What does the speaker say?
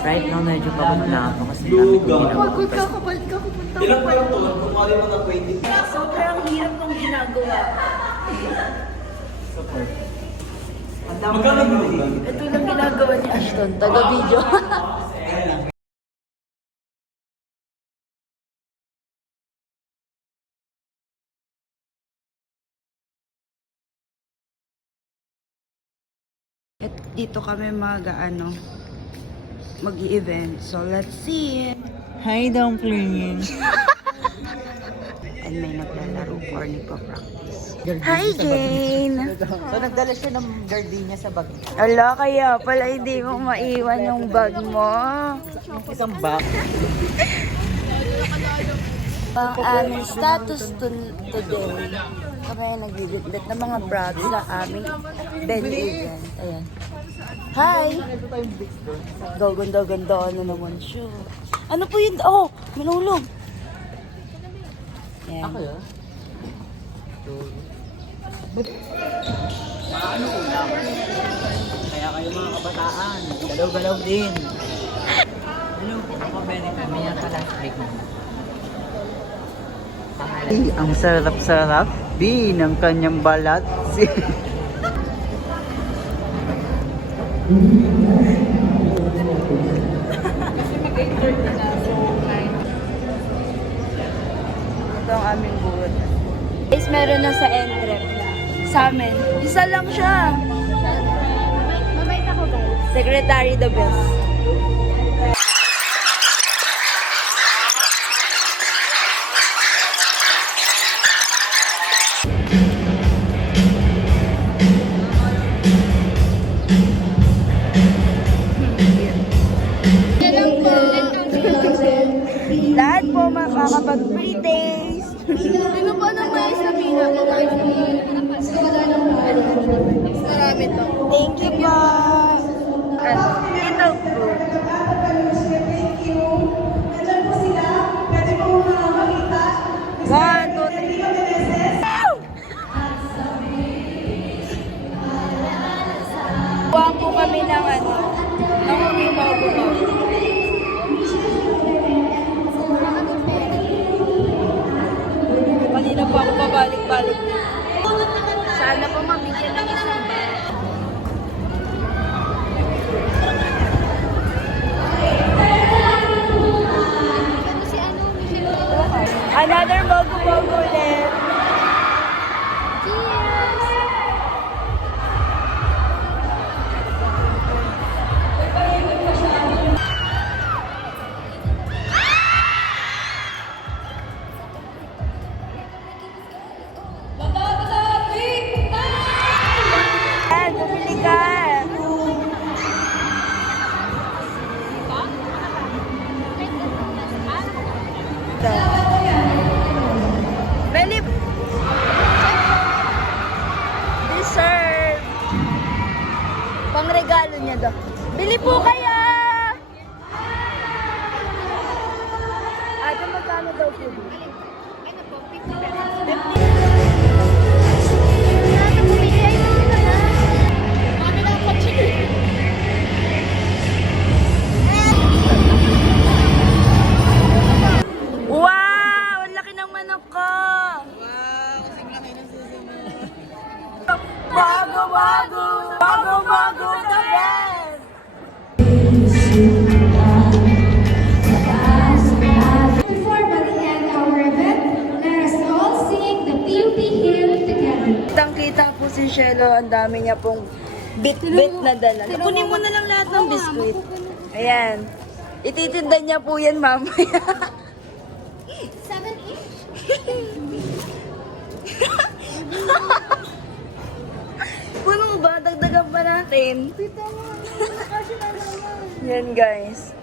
Right now, medyo pagod na ako kasi dami ko ginagawa. Pagod ka, kabalik ka, pupunta ko. Ilang pa lang to? Kung ano mo na 20. Sobrang hirap ng ginagawa. Magkano mo lang? Ito lang ginagawa ni Ashton, taga-video. At dito kami mag-i-event. So, let's see. Hi, dumpling! And may naglalaro for practice. Hi, Jane! So, nagdala siya ng gardenia sa bag. Ala, kaya pala hindi mo maiwan yung bag mo. Isang bag. Ang aming status today. Kami nag-ibit ng mga props sa aming bed event. Ayan. Hi! Ganda-ganda na naman siya. Ano po yun? Oh, minulog. Ayan. Ako yun? Ano ulam? Kaya kayo mga kabataan, galaw-galaw din. Hello po, ako America. May nasa last break na. Ang sarap-sarap. B ng kanyang balat. Ito ang aming booth. Guys, meron na sa entrep. Sa amin. Isa lang siya. Mabait ako, guys. Secretary the best. Lahat po makakapag-free days. Ano po nang mais na pinaka? Marami to. Thank you po. Ito po. One, two, three. Buwan po kami ng umimaw-bumaw. Kanina pa ako pabalik-balik. Sana po mabigyan ng isang bag. Another bago-bago ulit. Yan, bumili ka. Philip! Dessert! Pangregalo niya daw. Bili po kaya! Ate, magkano daw po? 50. Wow! Ang laki ng manok ko! Wow, kasing laki ng susi mo. Bago-bago! Bago-bago the best! Before we end our event, let us all sing the PUP hymn together. Kitang-kita po si Shelo, ang dami niya pong bit-bit na dala. Kunin mo na lang lahat ng biskuit. Ayan. Ititinda niya po yan mamaya. 7-ish? Puno ba? Dagdagan pa natin. Yan guys.